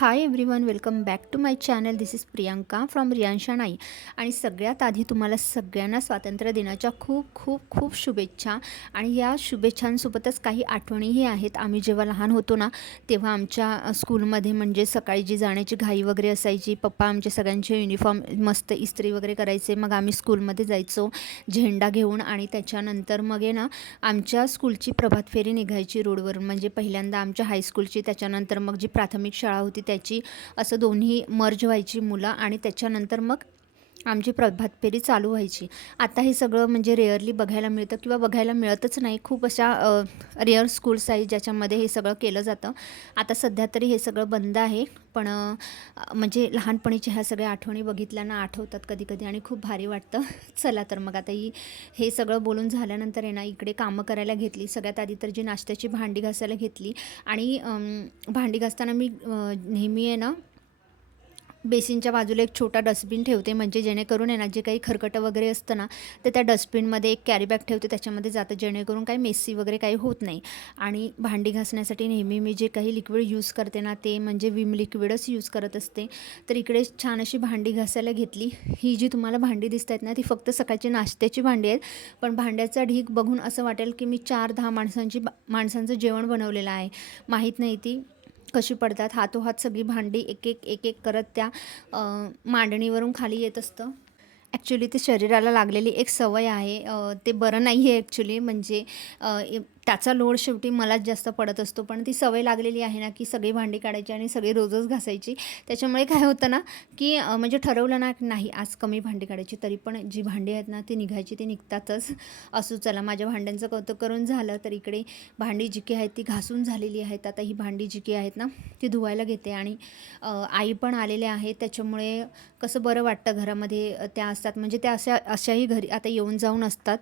High everyone, welcome back to my channel. This is Priyanka from Riyansha नाई. आणि सगळ्यात आधी तुम्हाला सगळ्यांना स्वातंत्र्य दिनाच्या खूप खूप खूप शुभेच्छा. आणि या शुभेच्छांसोबतच काही आठवणीही आहेत. आम्ही जेव्हा लहान होतो ना, तेव्हा आमच्या स्कूलमध्ये म्हणजे सकाळी जी जाण्याची घाई वगैरे असायची, पप्पा आमचे सगळ्यांचे युनिफॉर्म मस्त इस्त्री वगैरे करायचे. मग आम्ही स्कूलमध्ये जायचो झेंडा घेऊन. आणि त्याच्यानंतर मग आहे ना, आमच्या स्कूलची प्रभात फेरी निघायची रोडवरून. म्हणजे पहिल्यांदा आमच्या हायस्कूलची, त्याच्यानंतर मग जी प्राथमिक शाळा होती त्याची, असं दोन्ही मर्ज व्हायची मुलं. आणि त्याच्यानंतर मग आमची प्रभात फेरी चालू व्हायची. आता हे सगळं म्हणजे रेअरली बघायला मिळतं किंवा बघायला मिळतच नाही. खूप अशा रेअर स्कूल्स आहेत ज्याच्यामध्ये हे सगळं केलं जातं. आता सध्या तरी हे सगळं बंद आहे. पण म्हणजे लहानपणीच्या ह्या सगळ्या आठवणी बघितल्यानं आठवतात कधी कधी आणि खूप भारी वाटतं. चला तर मग आता हे सगळं बोलून झाल्यानंतर आहे ना, इकडे कामं करायला घेतली. सगळ्यात आधी तर जी नाश्त्याची भांडी घासायला घेतली. आणि भांडी घासताना मी नेहमी आहे ना, बेसिनच्या बाजूला एक छोटा डस्टबिन ठेवते. म्हणजे जेणेकरून आहे ना, जे काही खरकटं वगैरे असतं ना, तर त्या डस्टबिनमध्ये एक कॅरी बॅग ठेवते, त्याच्यामध्ये जातं, जेणेकरून काही मेसी वगैरे काही होत नाही. आणि भांडी घासण्यासाठी नेहमी मी जे काही लिक्विड यूज करते ना, ते म्हणजे विम लिक्विडच यूज करत असते. तर इकडे छान अशी भांडी घासायला घेतली. ही जी तुम्हाला भांडी दिसत आहेत ना, ती फक्त सकाळची नाश्त्याची भांडी आहेत. पण भांड्याचा ढीग बघून असं वाटेल की मी 4-10 माणसांचं जेवण बनवलेलं आहे. माहीत नाही ती कशी पडतात. हातोहात सगळी भांडी एक एक एक एक करत त्या मांडणीवरून खाली येत असतं. ॲक्च्युली ते शरीराला लागलेली एक सवय आहे. ते बरं नाही आहे ॲक्च्युली. म्हणजे त्याचा लोड शेवटी मलाच जास्त पडत असतो. पण ती सवय लागलेली आहे ना, की सगळी भांडी काढायची आणि सगळी रोजच घासायची. त्याच्यामुळे काय होतं ना, की म्हणजे ठरवलं ना, नाही आज कमी भांडी काढायची, तरी पण जी भांडी आहेत ना, ती निघायची, ती निघतातच. असो, चला माझ्या भांड्यांचं कौतुक करून झालं. तर इकडे भांडी जी काही आहेत ती घासून झालेली आहेत. आता ही भांडी जी काही आहेत ना, ती धुवायला घेते. आणि आई पण आलेल्या आहेत. त्याच्यामुळे कसं बरं वाटतं घरामध्ये त्या असतात. म्हणजे त्या अशाही घरी आता येऊन जाऊन असतात.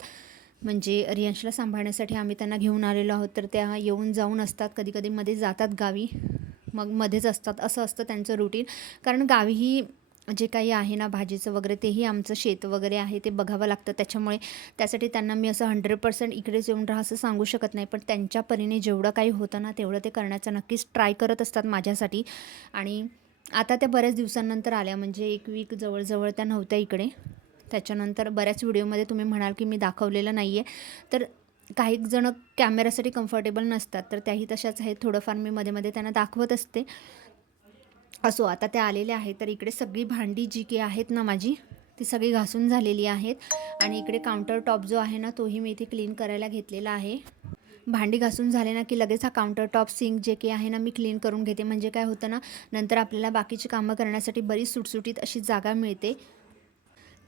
म्हणजे रियांशला सांभाळण्यासाठी आम्ही त्यांना घेऊन आलेलो आहोत. तर त्या येऊन जाऊन असतात. कधी कधी मध्ये जातात गावी, मग मध्येच असतात. असं असतं त्यांचं रुटीन. कारण गावीही जे काही आहे ना, भाजीचं वगैरे, तेही आमचं शेत वगैरे आहे, ते बघावं लागतं. त्याच्यामुळे त्यासाठी त्यांना मी असं 100% इकडेच येऊन राहा असं सांगू शकत नाही. पण त्यांच्या परीने जेवढं काही होतं ना, तेवढं ते करण्याचा नक्कीच ट्राय करत असतात माझ्यासाठी. आणि आता त्या बऱ्याच दिवसांनंतर आल्या. म्हणजे एक वीक जवळजवळ त्या नव्हत्या इकडे. त्याच्यानंतर बऱ्याच व्हिडिओमध्ये तुम्ही म्हणाल की मी दाखवलेलं नाही आहे. तर काही जण कॅमेऱ्यासाठी कम्फर्टेबल नसतात, तर त्याही तशाच आहेत. थोडंफार मी मध्ये मध्ये त्यांना दाखवत असते. असो, आता त्या आलेल्या आहेत. तर इकडे सगळी भांडी जी काही आहेत ना माझी, ती सगळी घासून झालेली आहेत. आणि इकडे काउंटर टॉप जो आहे ना, तोही मी इथे क्लीन करायला घेतलेला आहे. भांडी घासून झाले ना, की लगेच हा काउंटर टॉप सिंक जे काही आहे ना, मी क्लीन करून घेते. म्हणजे काय होतं ना, नंतर आपल्याला बाकीची कामं करण्यासाठी बरीच सुटसुटीत अशी जागा मिळते.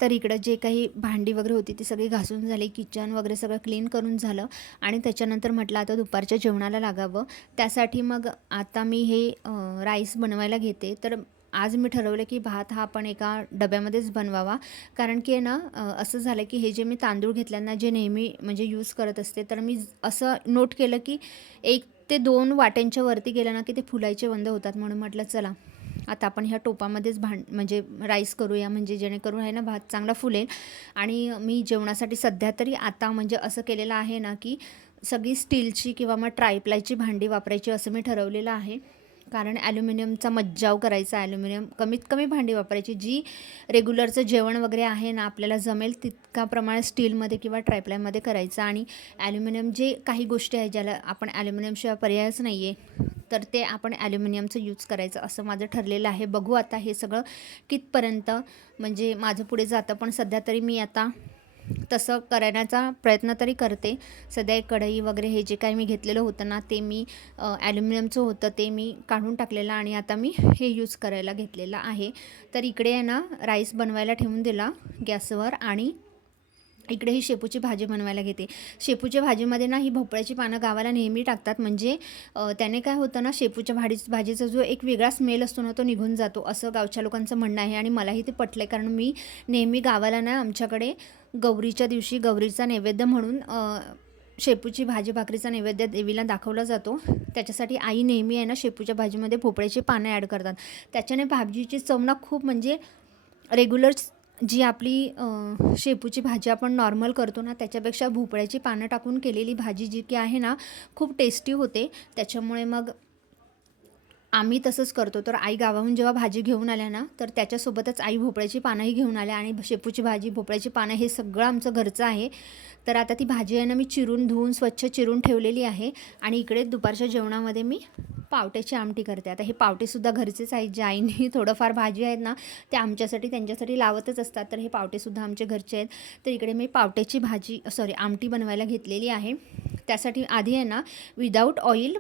तर इकडं जे काही भांडी वगैरे होती ती सगळी घासून झाली. किचन वगैरे सगळं क्लीन करून झालं. आणि त्याच्यानंतर म्हटलं आता दुपारच्या जेवणाला लागावं. त्यासाठी मग आता मी हे राईस बनवायला घेते. तर आज मी ठरवलं की भात हा आपण एका डब्यामध्येच बनवावा. कारण की आहे ना, असं झालं की हे जे मी तांदूळ घेतल्यांना जे नेहमी म्हणजे यूज करत असते, तर मी असं नोट केलं की 1 ते 2 वाट्यांच्या वरती गेलं ना, की ते फुलायचे बंद होतात. म्हणून म्हटलं चला आता आपण ह्या टोपामध्येच म्हणजे राईस करूया, म्हणजे जेणेकरून आहे ना, भात चांगला फुलेल. आणि मी जेवणासाठी सध्या तरी आता म्हणजे असं केलेलं आहे ना, की सगळी स्टीलची किंवा मग ट्रायप्लायची भांडी वापरायची असं मी ठरवलेलं आहे. कारण ॲल्युमिनियमचा मज्जाव करायचा. ॲल्युमिनियम कमीत कमी भांडी वापरायची. जी रेग्युलरचं जेवण वगैरे आहे ना, आपल्याला जमेल तितका प्रमाणात स्टीलमध्ये किंवा ट्रायप्लायमध्ये करायचं. आणि ॲल्युमिनियम जे काही गोष्टी आहेत ज्याला आपण ॲल्युमिनियमशिवाय पर्यायच नाही आहे, तर ते आपण ॲल्युमिनियमचं यूज करायचं असं माझं ठरलेलं आहे. बघू आता हे सगळं कितपर्यंत म्हणजे माझं पुढे जातं. पण सध्या तरी मी आता तसं करण्याचा प्रयत्न तरी करते. सध्या एक कढई वगैरे हे जे काही मी घेतलेलं होतं ना, ते मी ॲल्युमिनियमचं होतं, ते मी काढून टाकलेलं आणि आता मी हे यूज करायला घेतलेलं आहे. तर इकडे आहे ना, राईस बनवायला ठेवून दिला गॅसवर. आणि इकडे ही शेपूची भाजी बनवायला घेते. शेपूच्या भाजीमध्ये ना, ही भोपळ्याची पानं गावाला नेहमी टाकतात. म्हणजे त्याने काय होतं ना, शेपूच्या भाजीचा जो एक वेगळा स्मेल असतो ना, तो निघून जातो असं गावच्या लोकांचं म्हणणं आहे. आणि मलाही ते पटलं आहे. कारण मी नेहमी गावाला ना, आमच्याकडे गौरीच्या दिवशी गौरीचा नैवेद्य म्हणून शेपूची भाजी भाकरीचा नैवेद्य देवीला दाखवला जातो. त्याच्यासाठी आई नेहमी आहे ना, शेपूच्या भाजीमध्ये भोपळ्याची पानं ॲड करतात. त्याच्याने भाजीची चव ना खूप म्हणजे रेग्युलर जी आपली शेपूची भाजी आपण नॉर्मल करतो ना, त्याच्यापेक्षा भोपळ्याची पानं टाकून केलेली भाजी जी की आहे ना, खूप टेस्टी होते. त्याच्यामुळे मग आम्ही तसंच करतो. तर आई गावाहून जेव्हा भाजी घेऊन आल्या ना, तर त्याच्यासोबतच आई भोपळ्याची पानंही घेऊन आल्या आणि शेपूची भाजी, भोपळ्याची पानं हे सगळं आमचं घरचं आहे. तर आता ती भाजी आहे ना, मी चिरून धुवून स्वच्छ चिरून ठेवलेली आहे आणि इकडे दुपारच्या जेवणामध्ये मी पावट्याची आमटी करते. आता हे पावटेसुद्धा घरचेच आहेत. जे आईने थोडंफार भाजी आहेत ना, ते आमच्यासाठी त्यांच्यासाठी लावतच असतात. तर हे पावटेसुद्धा आमचे घरचे आहेत. तर इकडे मी पावट्याची आमटी बनवायला घेतलेली आहे. त्यासाठी आधी आहे ना, विदाऊट ऑइल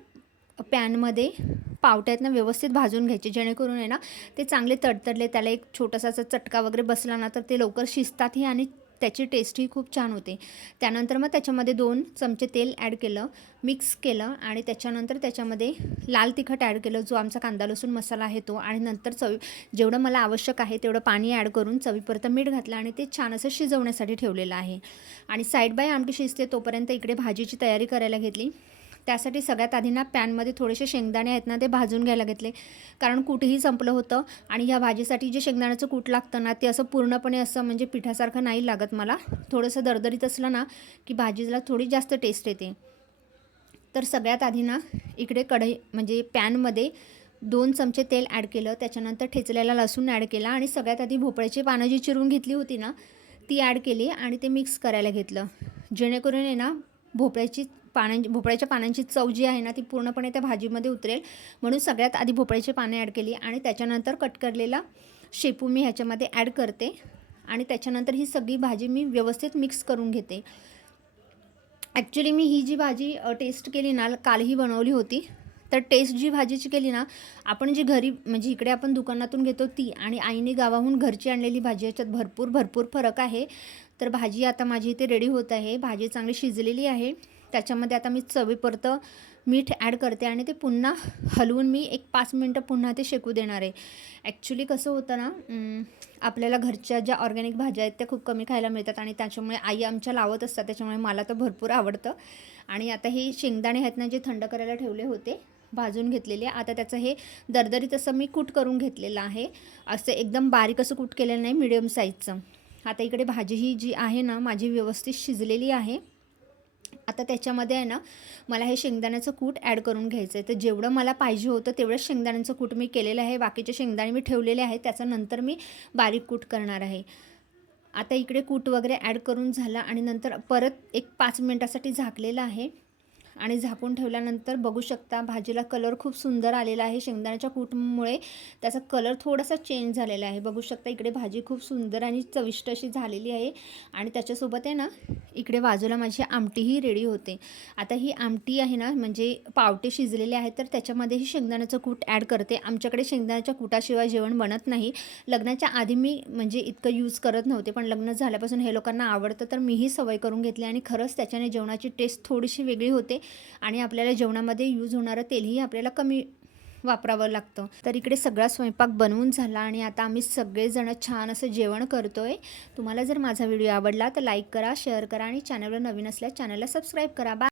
पॅनमध्ये पावटे आहेत ना व्यवस्थित भाजून घ्यायचे, जेणेकरून आहे ना ते चांगले तडतडले, त्याला एक छोटासा असा चटका वगैरे बसला ना तर ते लवकर शिजतातही आणि त्याची टेस्टही खूप छान होते. त्यानंतर मग त्याच्यामध्ये 2 चमचे तेल ॲड केलं, मिक्स केलं आणि त्याच्यानंतर त्याच्यामध्ये लाल तिखट ॲड केलं, जो आमचा कांदा लसूण मसाला आहे तो, आणि नंतर जेवढं मला आवश्यक आहे तेवढं पाणी ॲड करून चवीपुरतं मीठ घातलं आणि ते छान असं शिजवण्यासाठी ठेवलेलं आहे. आणि साईड बाय आमटी शिजते तोपर्यंत इकडे भाजीची तयारी करायला घेतली. त्यासाठी सगळ्यात आधी ना पॅनमध्ये थोडेसे शेंगदाणे आहेत ना ते भाजून घ्यायला घेतले, कारण कूटही संपलं होतं आणि ह्या भाजीसाठी जे शेंगदाण्याचं कूट लागतं ना ते असं पूर्णपणे असं म्हणजे पिठासारखं नाही लागत मला. थोडंसं दरदरीत असलं ना की भाजीला थोडी जास्त टेस्ट येते. तर सगळ्यात आधी ना इकडे पॅनमध्ये 2 चमचे तेल ॲड केलं, त्याच्यानंतर ठेचलेला लसूण ॲड केला आणि सगळ्यात आधी भोपळ्याची पानं जी चिरून घेतली होती ना ती ॲड केली आणि ते मिक्स करायला घेतलं, जेणेकरून आहे ना भोपळ्याच्या पानांची चव जी आहे ना ती पूर्णपणे त्या भाजीमध्ये उतरेल. म्हणून सगळ्यात आधी भोपळ्याची पाने ॲड केली आणि त्याच्यानंतर कट केलेला शेपू मी ह्याच्यामध्ये ॲड करते आणि त्याच्यानंतर ही सगळी भाजी मी व्यवस्थित मिक्स करून घेते. ॲक्च्युली मी ही जी भाजी टेस्ट केली ना कालही बनवली होती. तर टेस्ट जी भाजीची केली ना आपण जी घरी म्हणजे इकडे आपण दुकानातून घेतो ती आणि आईने गावाहून घरची आणलेली भाजी याच्यात भरपूर फरक आहे. तर भाजी आता माझी इथे रेडी होत आहे. भाजी चांगली शिजलेली आहे. त्याच्यामध्ये आता मी चवीपुरतं मीठ ॲड करते आणि ते पुन्हा हलवून मी एक 5 मिनटं पुन्हा ते शेकू देणार आहे. ॲक्च्युली कसं होतं ना, आपल्याला घरच्या ज्या ऑर्गॅनिक भाज्या आहेत त्या खूप कमी खायला मिळतात आणि त्याच्यामुळे आई आमच्या लावत असतात, त्याच्यामुळे मला तर भरपूर आवडतं. आणि आता हे शेंगदाणे आहेत ना जे थंड करायला ठेवले होते भाजून घेतलेले, आता त्याचं हे दरदरीत असं मी कूट करून घेतलेलं आहे. असं एकदम बारीक असं कूट केलेलं नाही, मिडियम साईजचं. आता इकडे भाजी ही जी आहे ना माझी व्यवस्थित शिजलेली आहे. आता त्याच्यामध्ये आहे ना मला हे शेंगदाण्याचं कूट ॲड करून घ्यायचं आहे. तर जेवढं मला पाहिजे होतं तेवढंच शेंगदाण्याचं कूट मी केलेलं आहे. बाकीचे शेंगदाणे मी ठेवलेले आहेत, त्याच्यानंतर मी बारीक कूट करणार आहे. आता इकडे कूट वगैरे ॲड करून झालं आणि नंतर परत एक 5 मिनटासाठी झाकलेलं आहे आणि झाकून ठेवल्यानंतर बघू शकता भाजीला कलर खूप सुंदर आलेला आहे. शेंगदाण्याच्या कूटमुळे त्याचा कलर थोडासा चेंज झालेला आहे. बघू शकता इकडे भाजी खूप सुंदर आणि चविष्ट अशी झालेली आहे. आणि त्याच्यासोबत आहे ना इकडे बाजूला माझी आमटीही रेडी होते. आता ही आमटी आहे ना म्हणजे पावटे शिजलेले आहेत तर त्याच्यामध्येही शेंगदाण्याचं कूट ॲड करते. आमच्याकडे शेंगदाण्याच्या कूटाशिवाय जेवण बनत नाही. लग्नाच्या आधी मी म्हणजे इतकं यूज करत नव्हते, पण लग्न झाल्यापासून हे लोकांना आवडतं तर मीही सवय करून घेतली आणि खरंच त्याच्याने जेवणाची टेस्ट थोडीशी वेगळी होते आणि आपल्याला जेवणामध्ये यूज होणारं तेलही आपल्याला कमी वापरावं लागतं. तर इकडे सगळा स्वयंपाक बनवून झाला आणि आता आम्ही सगळेजण छान असं जेवण करतोय. तुम्हाला जर माझा व्हिडिओ आवडला तर लाईक करा, शेअर करा आणि चॅनलवर नवीन असल्यास चॅनलला सबस्क्राईब करा. बाय.